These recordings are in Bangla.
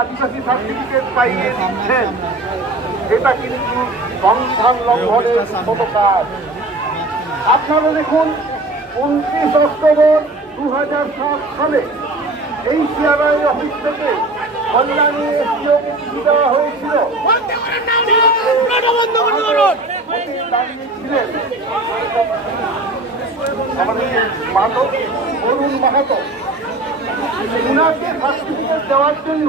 আদিবাসী সার্টিফিকেট পাইয়ে দিচ্ছেন। এটা কিন্তু সংবিধান লঙ্ঘনের মতো কাজ আপনারা দেখুন, উনত্রিশ অক্টোবর দু হাজার সাত সালে এই সিআরআই অফিস থেকে কল্যাণী এসডিওকে চিঠি দেওয়া হয়েছিল। মাধব অরুণ মাহাতো। উনাকে সার্টিফিকেট দেওয়ার জন্য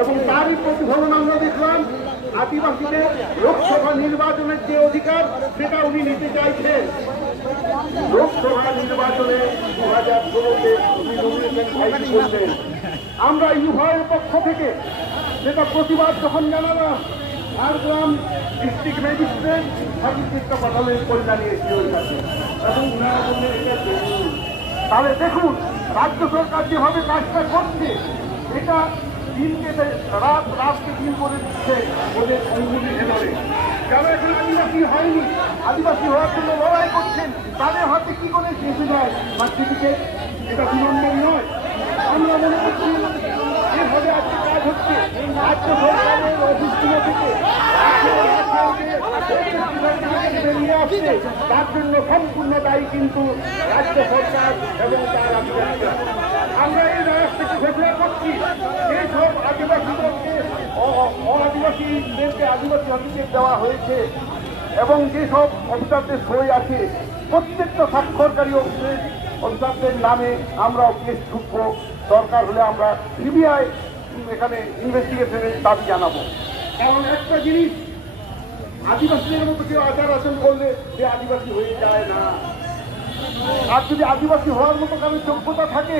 এবং তারই প্রতিফলন আমরা দেখলাম, আদিবাসীদের লোকসভা নির্বাচনের যে অধিকার, সেটা উনি নিতে চাইছেন। লোকসভা নির্বাচনে দু হাজার ষোলোতে আমরা ইউভাইয়ের পক্ষ থেকে সেটা প্রতিবাদ যখন জানালাম, ঝাড়গ্রাম ডিস্ট্রিক্ট ম্যাজিস্ট্রেট সার্টিফিকেটটা পাঠালেন কল্যাণী এসডিওর কাছে এবং উনারা তাহলে দেখুন, রাজ্য সরকার যেভাবে কাজটা করছে এটা দিনকে রাত, রাতকে দিন করে দিচ্ছে ওদের অঙ্গুলি ভেতরে। যারা এখন আদিবাসী হয়নি? আদিবাসী হওয়ার জন্য লড়াই করছেন। তাদের হাতে কি করে এসে যায়? বা এটা দু নম্বর নয় আমরা মনে করছি যেভাবে আজকে কাজ হচ্ছে রাজ্য সরকারের অফিসগুলো থেকে বেরিয়ে আসছে তার জন্য সম্পূর্ণ দায়ী কিন্তু রাজ্য সরকার এবং তার আমরা এই রায় থেকে ঘোষণা করছি যে সব আদিবাসীদেরকে অ-আদিবাসীদেরকে আদিবাসী অফিসের দেওয়া হয়েছে এবং যেসব অফিসারদের সই আছে, প্রত্যেকটা স্বাক্ষরকারী অফিসের অফিসারদের নামে আমরা কেস ঢুকবো। দরকার হলে আমরা সিবিআই এখানে ইনভেস্টিগেশনের দাবি জানাব। কারণ একটা জিনিস আদিবাসীদের মতো কেউ আচার আচরণ করলে সে আদিবাসী হয়ে যায় না। আর যদি আদিবাসী হওয়ার মতো কারোর যোগ্যতা থাকে